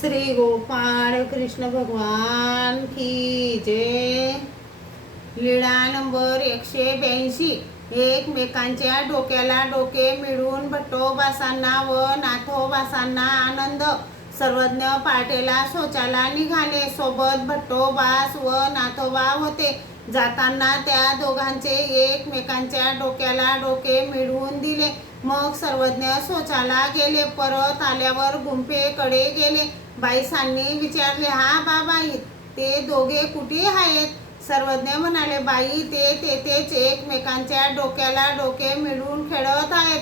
श्री गोपाळ कृष्ण भगवान की जय। लीळा नंबर 182। एकमेकांच्या डोक्याला डोके मिळून भट्टोबासांना व नाथोबासांना आनंद। सर्वज्ञ पाटेला शौचाला निघाले। सोबत भट्टोबास व नाथोबा होते। जाताना त्या दोघांचे एकमेकांच्या डोक्याला डोके मिळवून दिले। मग सर्वज्ञ शौचाला गेले। परत आल्यावर गुंफेकडे गेले। बाईसांनी विचारले, हा बाबा, ते दोघे कुठे आहेत? सर्वज्ञ म्हणाले, बाई, ते तेथेच एकमेकांच्या डोक्याला डोके मिळवून खेळत आहेत।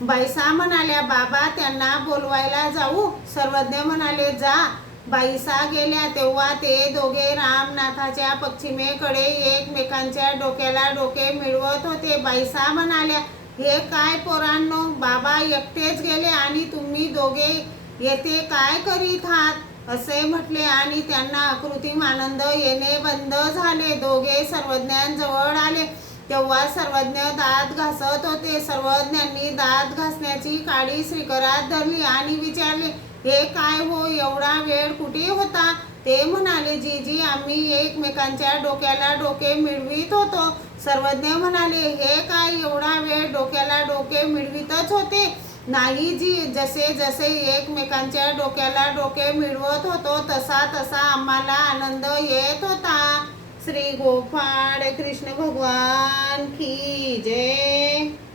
बाईसा म्हणाल्या, बाबा, त्यांना बोलवायला जाऊ? सर्वज्ञ म्हणाले, जा। बाईसा गेल्या तेव्हा ते दोघे रामनाथाच्या पश्चिमेकडे एकमेकांच्या डोक्याला डोके मिळवत होते। बाईसा म्हणाल्या, हे काय पोरांनो, बाबा एकटेच गेले आणि तुम्ही दोघे येथे काय करीत आहात? असे म्हटले आणि त्यांना अकृत्रिम आनंद येणे बंद झाले। दोघे सर्वज्ञांजवळ आले तेव्हा सर्वज्ञ दात घासत होते। सर्वज्ञांनी दात घासण्याची काडी श्रीकरात धरली आणि विचारले, हे काय हो, एवढा वेळ कुठे होता? ते म्हणाले, जीजी, आम्ही एकमेकांच्या डोक्याला डोके मिळवीत होतो। सर्वज्ञ म्हणाले, हे काय, एवढा वेळ डोक्याला डोके मिळवीतच होते? नाही जी, जसे जसे एकमेकांच्या डोक्याला डोके मिळवत होतो तसा तसा आम्हाला आनंद येत होता। श्री गोपाळ कृष्ण भगवान की जय।